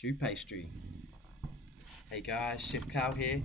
Choux pastry. Hey guys, Chef Carl here.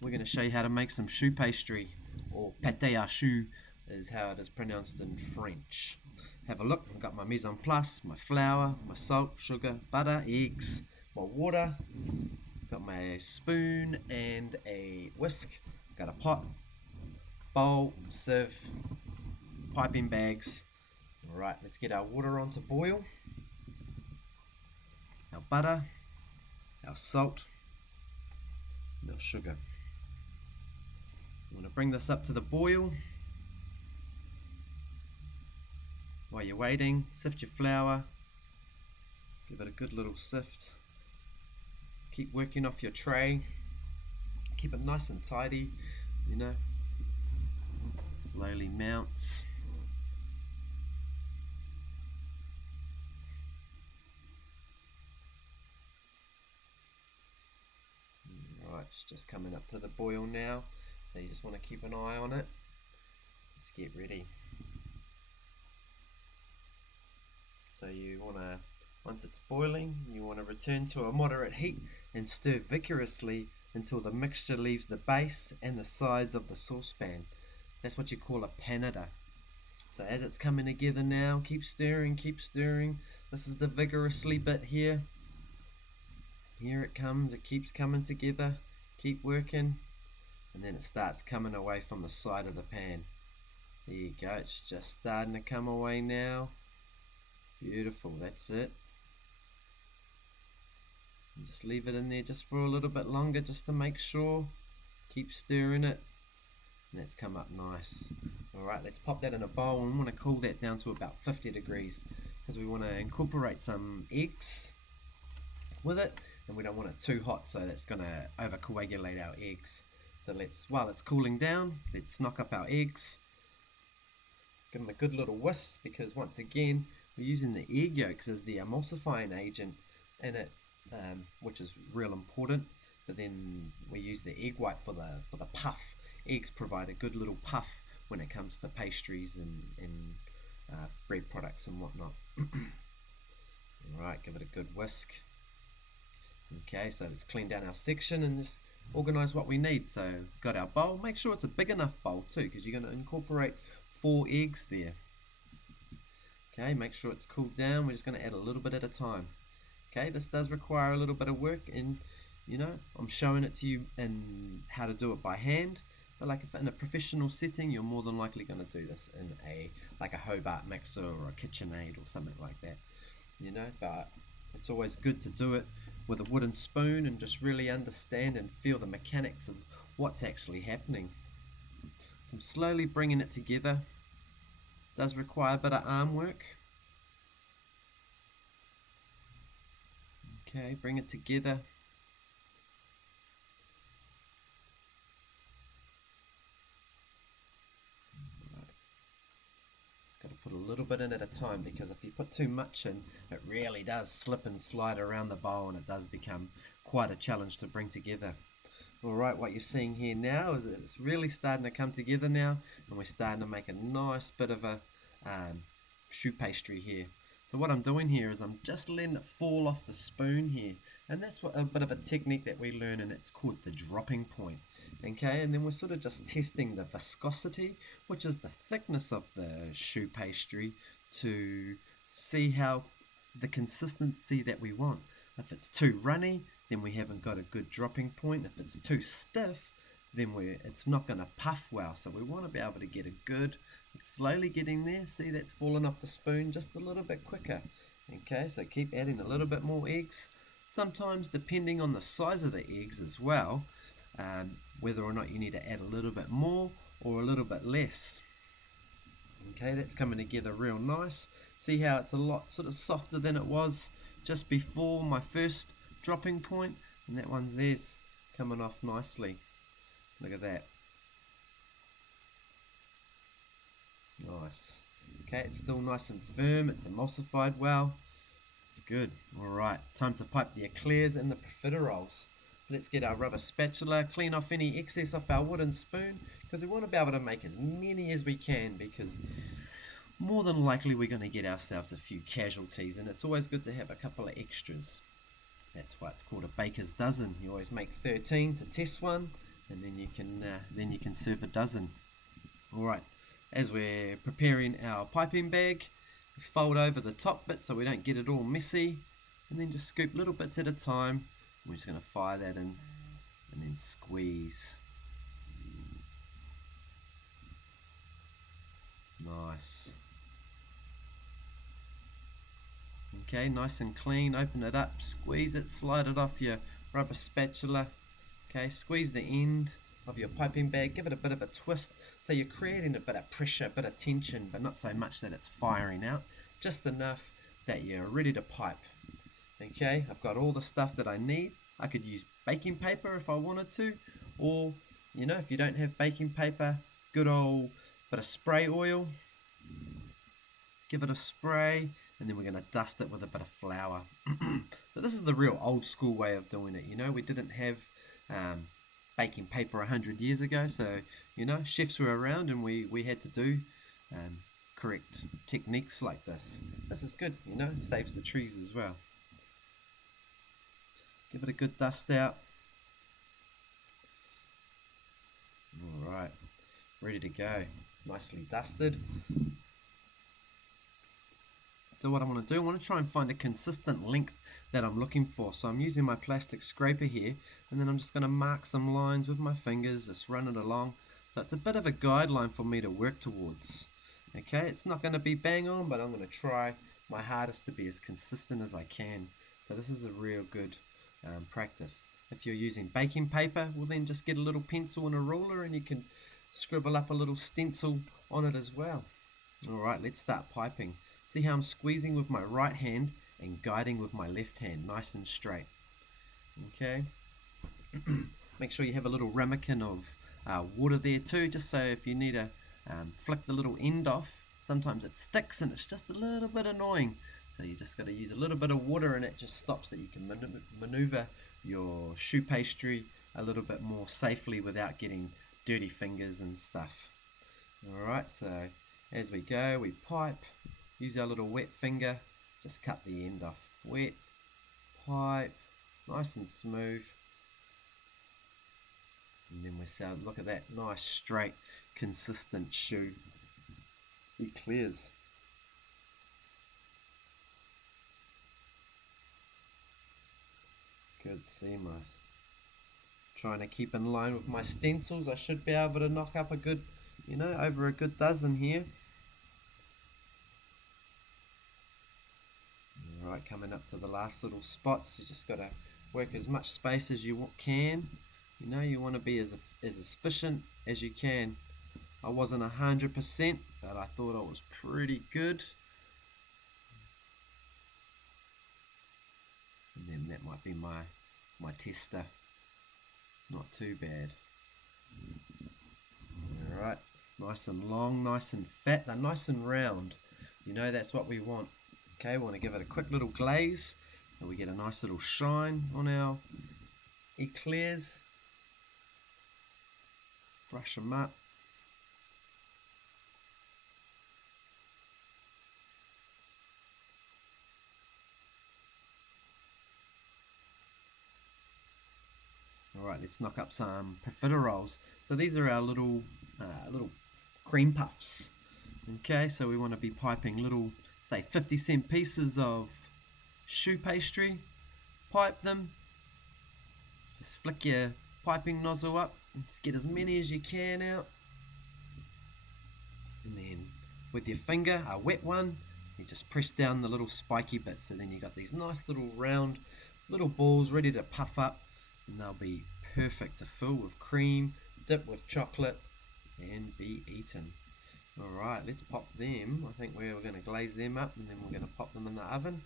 We're going to show you how to make some choux pastry, or pate à choux is how it is pronounced in French. Have a look, I've got my mise en place, my flour, my salt, sugar, butter, eggs, my water, got my spoon and a whisk, got a pot, bowl, sieve, piping bags. Alright, let's get our water on to boil, our butter, our salt, and our sugar. I'm going to bring this up to the boil. While you're waiting, sift your flour, give it a good little sift. Keep working off your tray, keep it nice and tidy, you know, slowly mounts. Right, it's just coming up to the boil now, so you just want to keep an eye on it. Let's get ready. So you want to, once it's boiling, you want to return to a moderate heat and stir vigorously until the mixture leaves the base and the sides of the saucepan. That's what you call a panada. So as it's coming together now, keep stirring, keep stirring. This is the vigorously bit here. Here it comes, it keeps coming together. Keep working, and then it starts coming away from the side of the pan. There you go, it's just starting to come away now. Beautiful, that's it. And just leave it in there just for a little bit longer, just to make sure. Keep stirring it, and that's come up nice. Alright, let's pop that in a bowl, and we want to cool that down to about 50 degrees because we want to incorporate some eggs with it, and we don't want it too hot, so that's going to overcoagulate our eggs. So while it's cooling down, let's knock up our eggs. Give them a good little whisk, because once again we're using the egg yolks as the emulsifying agent in it, which is real important. But then we use the egg white for the puff. Eggs provide a good little puff when it comes to pastries and bread products and whatnot. Alright, give it a good whisk. Okay, so let's clean down our section and just organize what we need. So got our bowl. Make sure it's a big enough bowl too, because you're going to incorporate 4 eggs there. Okay, make sure it's cooled down. We're just going to add a little bit at a time. Okay, this does require a little bit of work, and you know, I'm showing it to you in how to do it by hand. But like if in a professional setting, you're more than likely going to do this in like a Hobart mixer or a KitchenAid or something like that. You know, but it's always good to do it with a wooden spoon and just really understand and feel the mechanics of what's actually happening. So I'm slowly bringing it together. It does require a bit of arm work. Okay, bring it together. Got to put a little bit in at a time, because if you put too much in, it really does slip and slide around the bowl, and it does become quite a challenge to bring together. Alright, what you're seeing here now is it's really starting to come together now, and we're starting to make a nice bit of a choux pastry here. So what I'm doing here is I'm just letting it fall off the spoon here, and that's a bit of a technique that we learn, and it's called the dropping point. Okay, and then we're sort of just testing the viscosity, which is the thickness of the choux pastry, to see how the consistency that we want. If it's too runny, then we haven't got a good dropping point. If it's too stiff, then it's not going to puff well. So we want to be able to get a good, it's slowly getting there. See, that's fallen off the spoon just a little bit quicker. Okay, so keep adding a little bit more eggs. Sometimes, depending on the size of the eggs as well, whether or not you need to add a little bit more or a little bit less. Okay, that's coming together real nice. See how it's a lot sort of softer than it was just before my first dropping point, and that one's there's coming off nicely. Look at that. Nice. Okay, it's still nice and firm, it's emulsified well. It's good. Alright, time to pipe the eclairs and the profiteroles. Let's get our rubber spatula, clean off any excess off our wooden spoon, because we want to be able to make as many as we can, because more than likely we're going to get ourselves a few casualties, and it's always good to have a couple of extras. That's why it's called a baker's dozen. You always make 13 to test one, and then you can serve a dozen. Alright, as we're preparing our piping bag, we fold over the top bit so we don't get it all messy, and then just scoop little bits at a time. We're just going to fire that in and then squeeze. Nice. Okay, nice and clean. Open it up, squeeze it, slide it off your rubber spatula. Okay, squeeze the end of your piping bag, give it a bit of a twist so you're creating a bit of pressure, a bit of tension, but not so much that it's firing out, just enough that you're ready to pipe. Okay, I've got all the stuff that I need. I could use baking paper if I wanted to, or if you don't have baking paper, good old bit of spray oil. Give it a spray, and then we're going to dust it with a bit of flour. So this is the real old school way of doing it. We didn't have baking paper 100 years ago, so chefs were around and we had to do correct techniques like this. This is good, saves the trees as well. Give it a good dust out. Alright, ready to go. Nicely dusted. So what I want to do, I want to try and find a consistent length that I'm looking for. So I'm using my plastic scraper here, and then I'm just going to mark some lines with my fingers, just run it along. So it's a bit of a guideline for me to work towards. Okay, it's not going to be bang on, but I'm going to try my hardest to be as consistent as I can. So this is a real good practice. If you're using baking paper, well then just get a little pencil and a ruler and you can scribble up a little stencil on it as well. Alright, let's start piping. See how I'm squeezing with my right hand and guiding with my left hand, nice and straight. Okay. Make sure you have a little ramekin of water there too, just so if you need to flick the little end off, sometimes it sticks and it's just a little bit annoying. So you just got to use a little bit of water and it just stops that you can maneuver your choux pastry a little bit more safely without getting dirty fingers and stuff. Alright, so as we go, we pipe. Use our little wet finger, just cut the end off. Wet, pipe, nice and smooth. And then we say, look at that, nice, straight, consistent choux eclairs. Good, see my trying to keep in line with my stencils. I should be able to knock up a good, over a good dozen here. Alright, coming up to the last little spots, you just got to work as much space as you can. You want to be as efficient as you can. I wasn't 100%, but I thought I was pretty good. And then that might be my tester. Not too bad. Alright, nice and long, nice and fat. They're nice and round. That's what we want. Okay, we want to give it a quick little glaze so we get a nice little shine on our eclairs. Brush them up. Alright, let's knock up some profiteroles. So these are our little cream puffs. Okay, so we want to be piping little, say 50-cent pieces of choux pastry. Pipe them. Just flick your piping nozzle up. Just get as many as you can out. And then with your finger, a wet one, you just press down the little spiky bits. So then you got these nice little round little balls ready to puff up. And they'll be perfect to fill with cream, dip with chocolate, and be eaten. Alright, let's pop them. I think we're going to glaze them up and then we're going to pop them in the oven.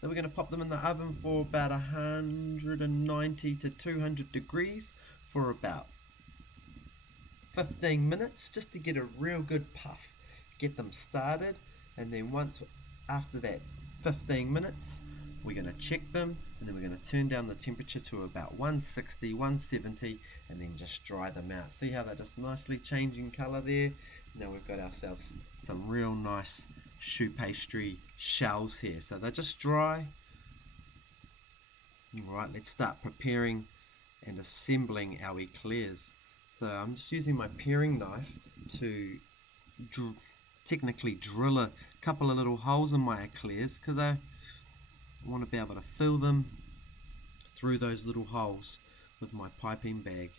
So we're going to pop them in the oven for about 190 to 200 degrees for about 15 minutes just to get a real good puff. Get them started, and then after that 15 minutes we're going to check them, and then we're going to turn down the temperature to about 160, 170, and then just dry them out. See how they're just nicely changing colour there? Now we've got ourselves some real nice choux pastry shells here. So they're just dry. Alright, let's start preparing and assembling our eclairs. So I'm just using my paring knife to technically drill a couple of little holes in my eclairs, because I want to be able to fill them through those little holes with my piping bag.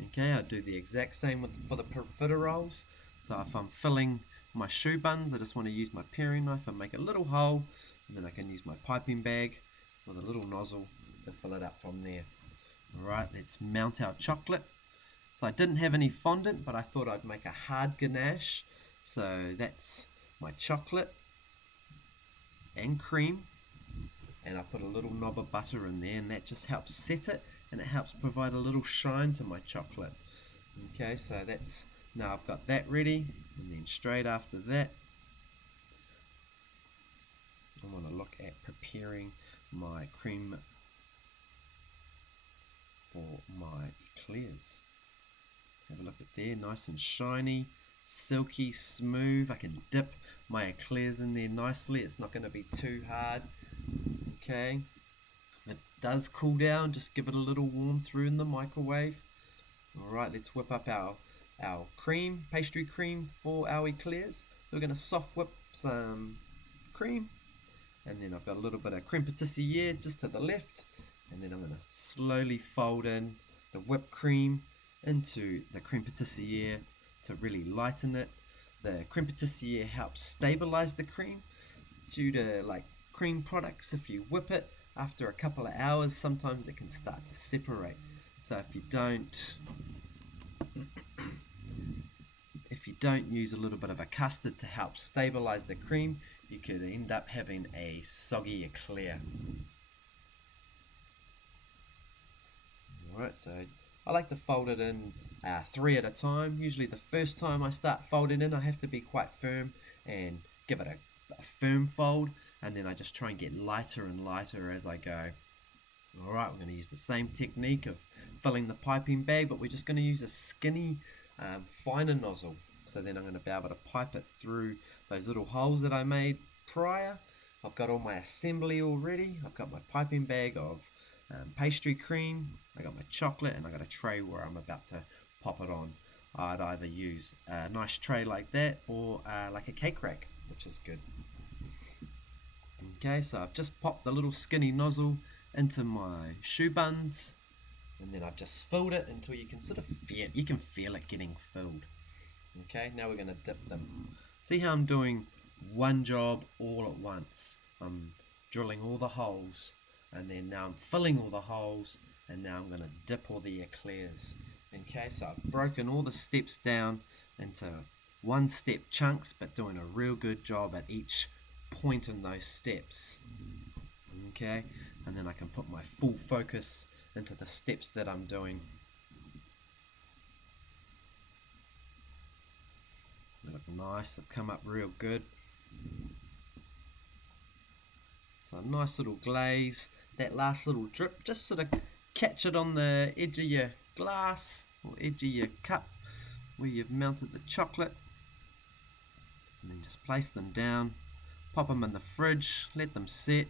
Okay, I do the exact same for the profiteroles. So if I'm filling my choux buns, I just want to use my paring knife and make a little hole, and then I can use my piping bag with a little nozzle to fill it up from there. Alright, let's mount our chocolate. So I didn't have any fondant, but I thought I'd make a hard ganache. So that's my chocolate and cream, and I put a little knob of butter in there, and that just helps set it, and it helps provide a little shine to my chocolate. Okay, so that's, now I've got that ready, and then straight after that I want to look at preparing my cream for my eclairs. Have a look at there, nice and shiny, silky, smooth. I can dip my eclairs in there nicely. It's not going to be too hard. Okay, if it does cool down, just give it a little warm through in the microwave. Alright, let's whip up our cream, pastry cream for our eclairs. So we're going to soft whip some cream, and then I've got a little bit of creme pâtissière just to the left, and then I'm going to slowly fold in the whipped cream into the creme pâtissière to really lighten it. The creme pâtissière helps stabilize the cream. Due to like cream products, if you whip it after a couple of hours, sometimes it can start to separate. So if you don't use a little bit of a custard to help stabilize the cream, you could end up having a soggy eclair. Alright, so I like to fold it in 3 at a time. Usually the first time I start folding in, I have to be quite firm and give it a firm fold, and then I just try and get lighter and lighter as I go. Alright, we're going to use the same technique of filling the piping bag, but we're just going to use a skinny, finer nozzle. So then I'm going to be able to pipe it through those little holes that I made prior. I've got all my assembly all ready. I've got my piping bag of pastry cream, I got my chocolate, and I got a tray where I'm about to pop it on. I'd either use a nice tray like that, or like a cake rack, which is good. Okay, so I've just popped the little skinny nozzle into my choux buns, and then I've just filled it until you can sort of feel it getting filled. Okay, now we're going to dip them. See how I'm doing one job all at once. I'm drilling all the holes, and then now I'm filling all the holes, and now I'm going to dip all the eclairs. Okay, so I've broken all the steps down into one step chunks, but doing a real good job at each point in those steps. Okay, and then I can put my full focus into the steps that I'm doing. They look nice, they've come up real good. So a nice little glaze. That last little drip, just sort of catch it on the edge of your glass or edge of your cup where you've mounted the chocolate, and then just place them down, pop them in the fridge, let them set,